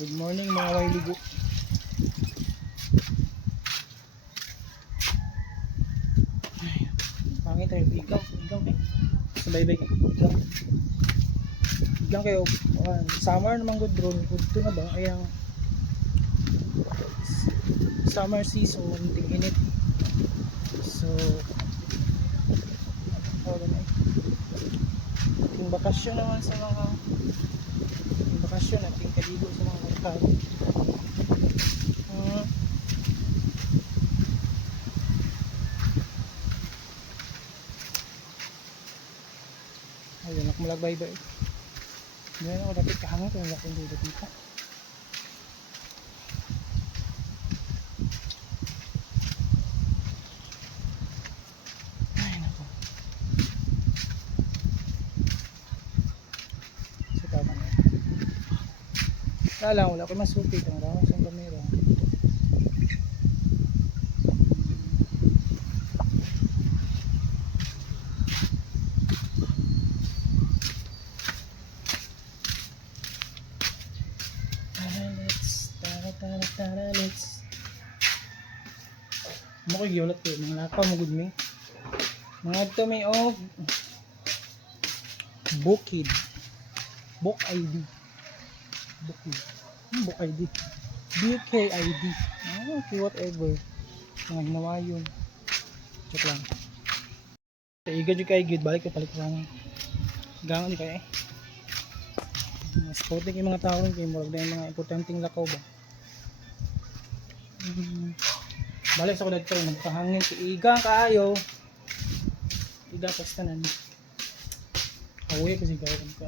Good morning mga Wayligo. Pangit tayo, ikaw kayo. Sabay-bay kayo. Ikaw kayo. Summer naman good drone. Good to na ba? Ayang summer season, tig-init. So, yung bakasyon naman sa mga bakasyon ating kaligo sa mga merkado. Ayun, nakmalagbay-bay. Ngayon ako dapat kahangit yung laking dito dito. Ay, nako. So, tama na. Wala ko masupit ang ramas ng kamera. Let's mo ko giulat ko mga lakaw mo gud mi mga ito may book ID BKID okay, whatever mga hinawayon check lang iga dyan kayo good balik ko palit lang gangan kayo mas putik yung mga tao kayo murag na yung mga importanteng lakaw ba. Balik sa ko dito nagkahangin si igang kaayo iga pastanan awi kasi gawin ko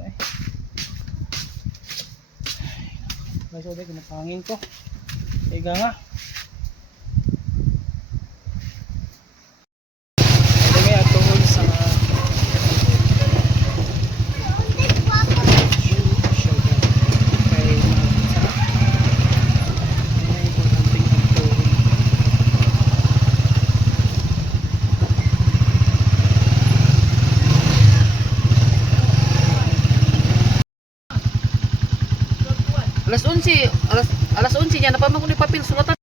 balik sa ko dito nagkahangin ko iga nga may atuhol sa alas 11 niya na pa man ko ni papel sulatan.